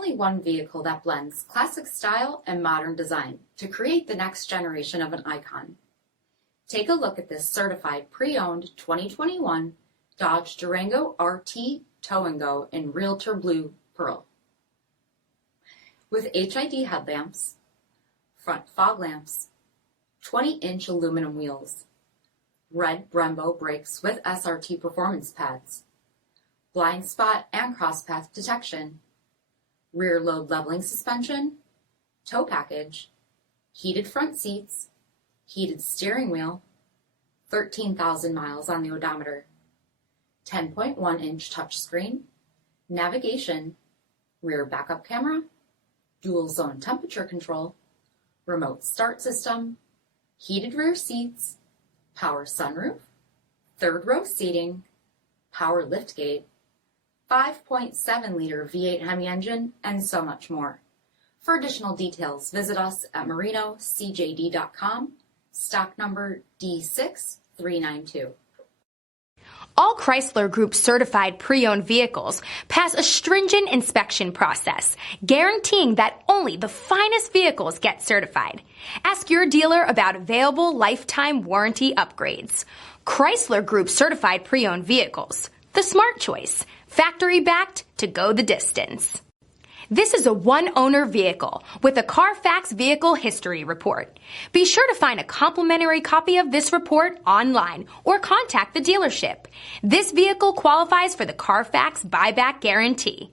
only one vehicle that blends classic style and modern design to create the next generation of an icon. Take a look at this certified pre-owned 2021 Dodge Durango RT Tow & Go in Realtor Blue Pearl. With HID headlamps, front fog lamps, 20-inch aluminum wheels, red Brembo brakes with SRT performance pads, blind spot and crosspath detection, rear load leveling suspension, tow package, heated front seats, heated steering wheel, 13,000 miles on the odometer, 10.1-inch touchscreen, navigation, rear backup camera, dual zone temperature control, remote start system, heated rear seats, power sunroof, third row seating, power liftgate, 5.7-liter V8 HEMI engine, and so much more. For additional details, visit us at marinocjd.com, stock number D6392. All Chrysler Group certified pre-owned vehicles pass a stringent inspection process, guaranteeing that only the finest vehicles get certified. Ask your dealer about available lifetime warranty upgrades. Chrysler Group certified pre-owned vehicles, the smart choice, factory backed to go the distance. This is a one-owner vehicle with a CARFAX vehicle history report. Be sure to find a complimentary copy of this report online or contact the dealership. This vehicle qualifies for the CARFAX buyback guarantee.